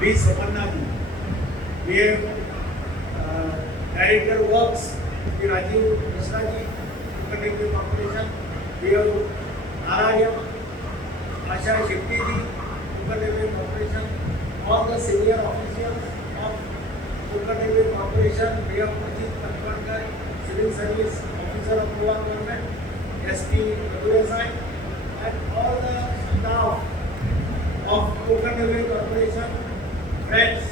V. Samannaji. We have Director Works, Shri Rajiv Mishraji, Superintendent Corporation. We have Narayam, Asha Shettiji, Superintendent Corporation. All the senior officials of Superintendent Corporation. We have Ajit Katwankar, Civil Service Officer of Goa Government, SP Madhuresai, and all the staff of Konkan Railway Corporation. Friends,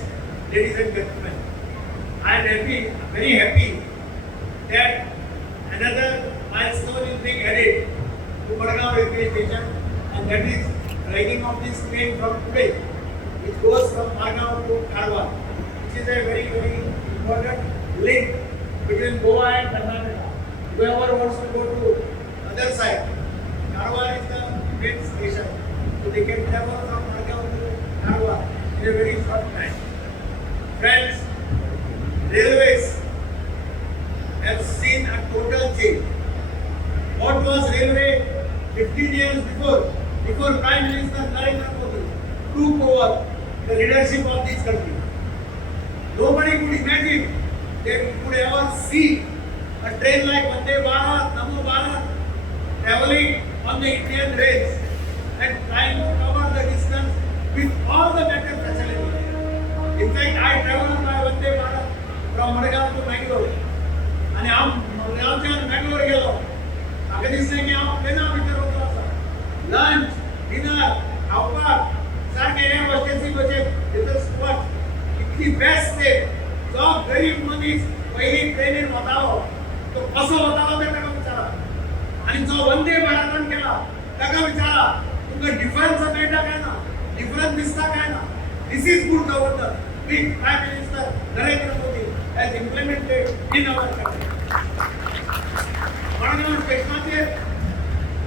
ladies and gentlemen, I am happy, very happy that another milestone is being added to Madgaon Railway Station, and that is riding of this train from today, which goes from Madgaon to Karwar, which is a very, very important link between Goa and Karnataka. Whoever wants to go to other side, Karwar is the main station, so they can travel from Madgaon to Karwar in a very short time. Friends, railways have seen a total change. What was railway 15 years before Prime Minister Narendra Modi took over the leadership of this country? Nobody could imagine they could ever see a train like Vande Bharat, Namo Bharat traveling on the Indian rails and trying to cover the distance with all the better facilities. In fact, I traveled by Vande Bharat from Madgaon to Bangalore. आणि आमच्यान बँगलोर गेलो. म्हाका दिसलें की हांव प्लेना भितर वचो आसा. लंच, डिनर, खावपाक सारकें हे वस्तेसी भशेन भितर स्पॉट इतली बेस्ट डे. जो गरीब मनीस पयलीं ट्रेनीन वतालो तो कसो वतालो तें ताका विचारा. आनी जो वंदे भारतान गेला ताका विचारा तुमकां डिफरन्स मेळटा काय ना, डिफरन्स दिसता काय ना. This is good governance which Prime Minister Narendra Modi has implemented in our country. Madgaon स्टेशनाचेर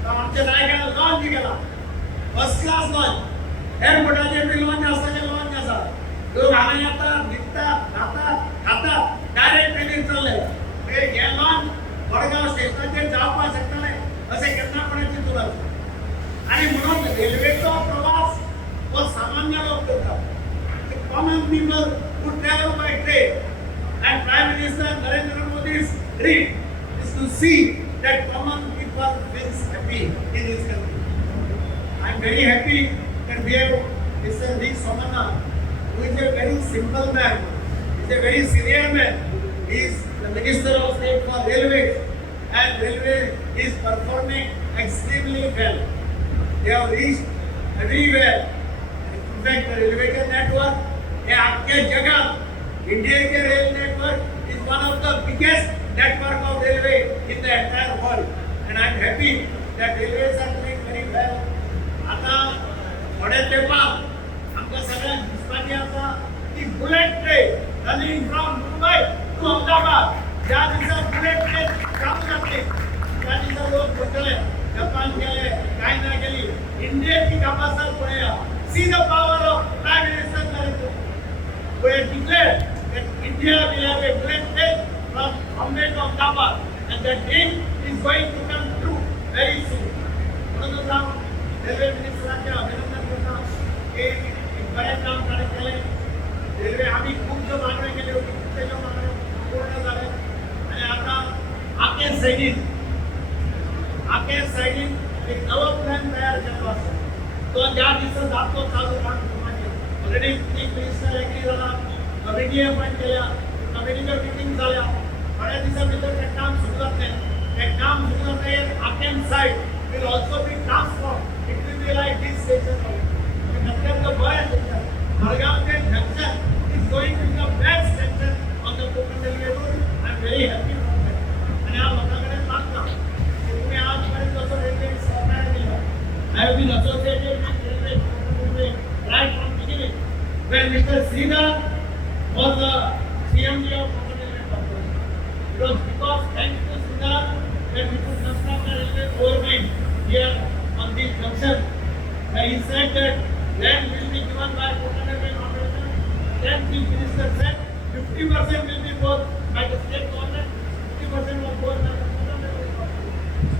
आमच्या नायकान लॉन्च केला. First class launch. एअरपोर्टाचेर बी लॉन्च आसता लॉन्च आसा. लोक हांगा येतात, न्हिदतात, खातात, डायरेक्ट ट्रेनीन चल्ले. हे लॉन्च मडगांव स्टेशनाचेर जावपाक शकतले अशें केन्ना कोणाची तुला. आणि म्हणून रेल्वेचो प्रवास वो सामान्य लोक करतात. Common people who travel by train, and Prime Minister Narendra Modi's dream is to see that common people feels happy in this country. I am very happy that we have Mr. V. Samanna, who is a very simple man, he is a very senior man. He is the Minister of State for Railways, and Railway is performing extremely well. They have reached everywhere. In fact, the elevator network आख्या जगात India के rail network is one of the biggest network of railway in the entire world, and I am happy that railways are doing very well. आता थोड्या तेंपाक आमकां सगळ्यांक दिसपाची आसा की bullet train running from Mumbai to Ahmedabad. ज्या दिसा बुलेट ट्रेन चालू जातली त्या दिसा लोक म्हणटले जपान गेले काय ना गेली. इंडियाची कपासत पळया. See the power of Prime Minister Narendra Modi. We have declared that India will have a bullet train from Bombay to Ahmedabad, and that dream is going to come true very soon. म्हणून हांव railway मिनिस्टरांचे अभिनंदन करता की बरेच काम करत गेले. Railway आम्ही खूप ज्यो मागण्या केल्यो होती त्याच्या मागण्या पूर्ण झाल्या. आणि आता आखे सायडीन एक नवो प्लॅन तयार केलो आसा. तो ज्या दिवसा जातो चालू काम ऑलरेडी चीफ मिनिस्टर एग्री झाला. कमिटी अपॉइंट केल्या. कमिटीच्या मीटिंग झाल्या. थोड्या दिवसा भितर ते काम सुरू जातलें. ते काम सुरू जातकीर आकेन side will also be transform. It will be like this station. अत्यंत बरें स्टेशन. मडगांव ते junction is going to be the best junction on the Konkan railway route. I am very happy for that. आणि हांव लोकांकडे मागता की तुम्ही आजपर्यंत कसो रेल्वे सहकार्य दिलं. I have been associated with railway right from beginning when Mr. Sridhar was the CMD of Konkan Railway Corporation. It was because thanks to Sridhar that we could construct a railway overbridge here on this junction. He said that land will be given by Konkan Railway Corporation. Then the minister said 50% will be bought by the state government, 50% was bought by the Konkan Railway Corporation.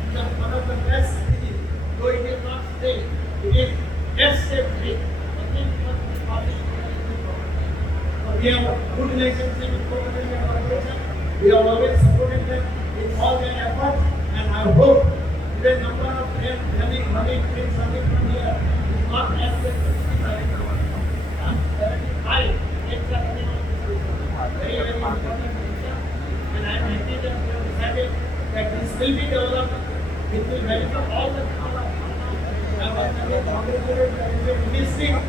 It is one of the best cities, though it is not state. It is best state. Nothing must be published. We have good relationship with Coal India Corporation. We have always supported them in all their efforts, and I hope the number of them running trains running from here is not less than 75. 75 trains are running on this station. Very important station. And I am happy that we have decided that this will be developed. It will benefit all the I want to congratulate the Railway Ministry and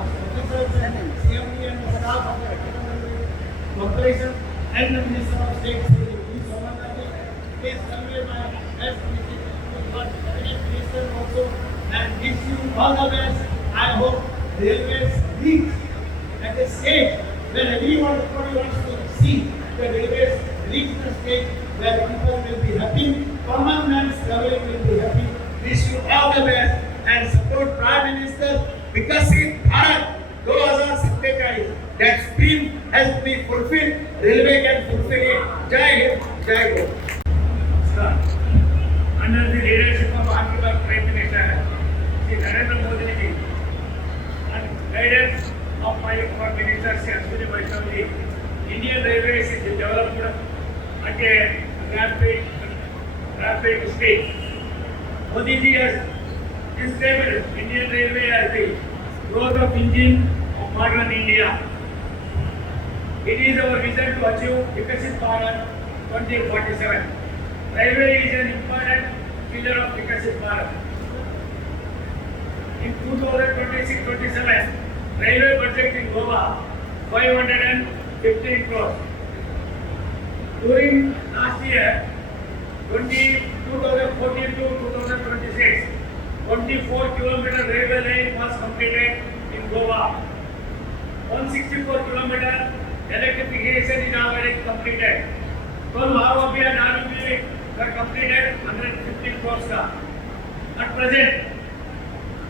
officers and CMD and the staff of the Railway Corporation and the Minister of State, Sri Soman Gandhi. Please convey my best wishes to your Cabinet Minister also and wish you all the best. I hope railways reach at a stage where everybody wants to see the railways reach the stage where people will be happy, common man's traveling will be happy. Wish you all the best and support Prime Minister Vikasit Bharat 2047. That dream has to be fulfilled. Railway can fulfill it. Jai Hind, Jai Hind. Under the leadership of Honorable Prime Minister Shri Narendra Modi ji and guidance of my Minister Shri Ashwini Vaishnav ji, Indian Railways is developed at a rapid stage. Modi ji has described Indian Railway as the growth of engine of modern India. It is our vision to achieve Vikasit Bharat 2047. Railway is an important pillar of Vikasit Bharat. In 2026-27, railway budget in Goa 515 crores. During last year, 2014 to 2026, 24-kilometer railway line was completed in Goa. 164-kilometer electrification is already completed. 12 ROB and RUB were completed 150 crores. At present,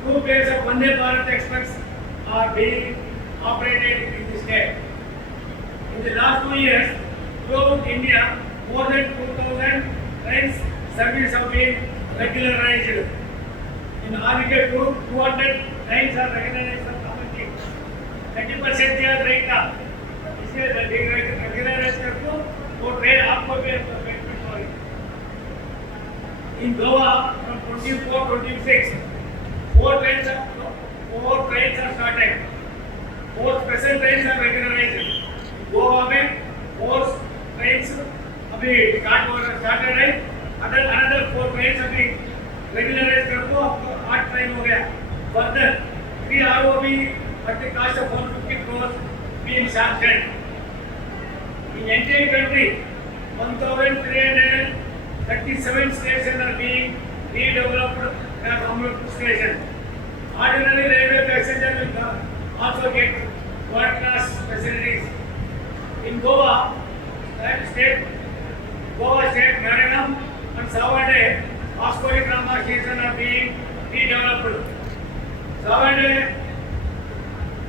2 pairs of Vande Bharat Express are being operated in the state. In the last 2 years, throughout India, more than 2,000 trains service have been regularized. In Article 200 trains are recognized for community. 30% they are right now. इसे regularized करको वो train आपको भी benefit होगी. In Goa, from 24-26, 4 trains are started. 4 special trains are regularized. Goa में 4 trains अभी started है. Another 4 trains अभी regularized करको 8 train हो गया. Further, 3 ROB at the cost of 150 crores being sanctioned. In entire country, 1,337 stations are being redeveloped as Amrut station. Ordinary railway passenger will also get world-class facilities. In Goa, State Maranam and Savade, Vasco da Gama station are being redeveloped. Savade,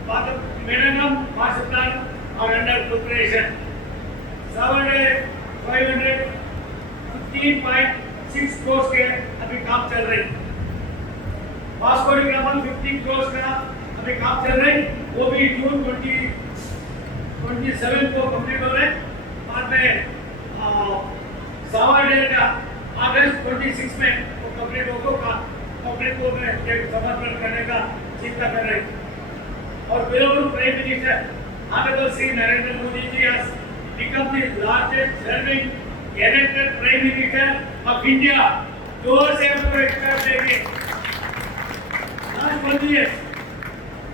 Maranam, Marsuplan are under preparation. Savade 515.6 crores के अभी काम चल रहे हैं. Vasco D gamma 50 crores का अभी काम चल रहे हैं. वो भी जून 27 को कंप्लीट हो रहे हैं. बाद में सावाडेर का अगस्त 26 में वो कंप्लीट होगा. पब्लिक को में समर्पण करने का चिंता कर रहे हैं. और Belur prime minister Honorable Shri Narendra Modi ji has become the largest serving elected Prime Minister of India. जोर से हमको एक्सपेक्ट देंगे. Last 1 year,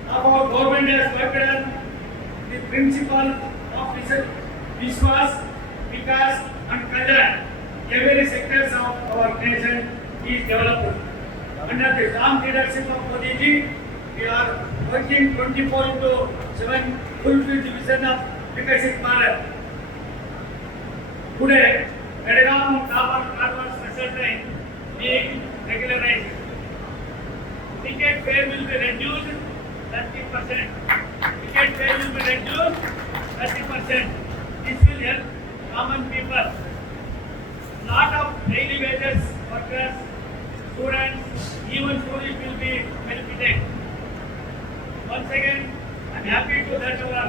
our government has worked on the principle of Vishwas, Vikas and Kalyan. Every sectors of our nation is developed. Under the strong leadership of Modi ji, we are working 24/7 fulfill the vision of Vikasit Bharat. Today, Belgaum Dharwad special train being regularized. Ticket fare will be reduced 30%. Ticket fare will be reduced 30%. This will help common people. Lot of daily wages workers, students, even tourists will be benefited. Once again, I am happy to that our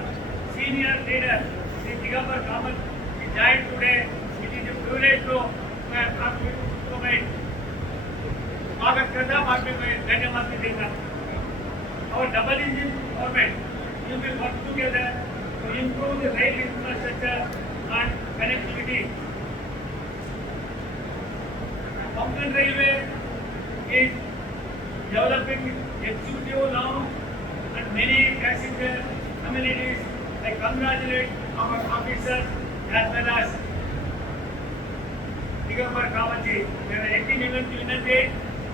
senior leader, Sri Digambar Kamath, he joined today. It is a privilege to मैं स्वागत करता हूँ, बाद में मैं धन्यवाद भी देता हूँ. Our double engine government, you will work together to improve the rail infrastructure and connectivity. Konkan Railway is developing executive now and many passenger communities. I congratulate our officers as well as Digambar Kamat जी. मेरा एक ही विनती है,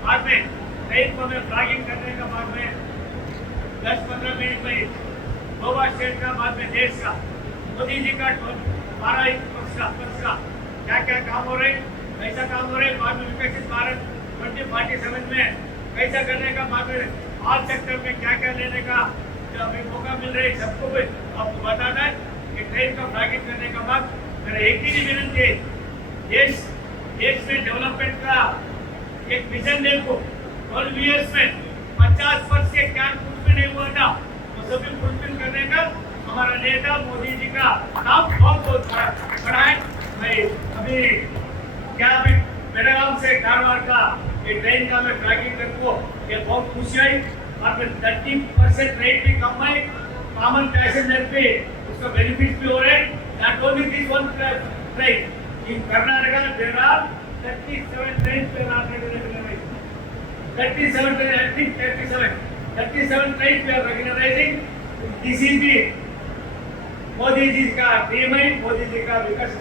बाद में train को मैं flagging करने का बाद में 10-15 मिनट में गोवा स्टेट का, बाद में देश का, मोदी जी का 12 वर्ष का क्या क्या काम हो रहे, कैसा काम हो रहे, बाद में विकसित भारत 2047 में कैसा करने का, बाद में ऑल सेक्टर में क्या क्या लेने का जो अभी मौका मिल रहा है, सबको भी आपको बताना है कि ट्रेन का फ्लैगिंग करने का बाद मेरा एक ही विनती है, देश में डेवलपमेंट का एक विजन देखो. 12 इयर्स में 50 वर्ष के क्या कुछ भी नहीं हुआ था, वो सभी फुलफिल करने का हमारा नेता मोदी जी का काम बहुत बड़ा है. मैं अभी क्या अभी बेलगाम से कारवार का ये ट्रेन का मैं फ्लैगिंग करको ये बहुत खुशी है. और 30% रेट भी कम है, कॉमन पैसेंजर पे उसका बेनिफिट भी हो रहे. Not only this one train in Karnataka there are 37 trains per hour. 37 trains, I think 37 trains we are regularizing. This is the Modi ji का ड्रीम है, मोदी जी का विकास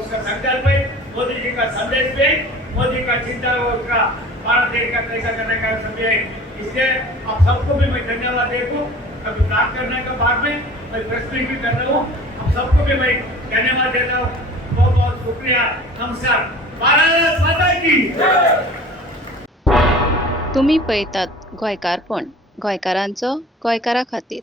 उसका संकल्प है, मोदी जी का संदेश है, मोदी का चिंता है, उसका भारत देश का कैसा करने का सभी है. इसलिए आप सबको भी मैं धन्यवाद देता हूँ. कभी प्राप्त करने के बाद में मैं प्रेस मीट भी कर रहा हूँ. आप सबको भी मैं धन्यवाद देता हूँ. बहुत बहुत शुक्रिया. नमस्कार. भारत माता की. तुम्ही पळयतात गोंयकारपण, गोंयकारांचो गोंयकारा खातीर.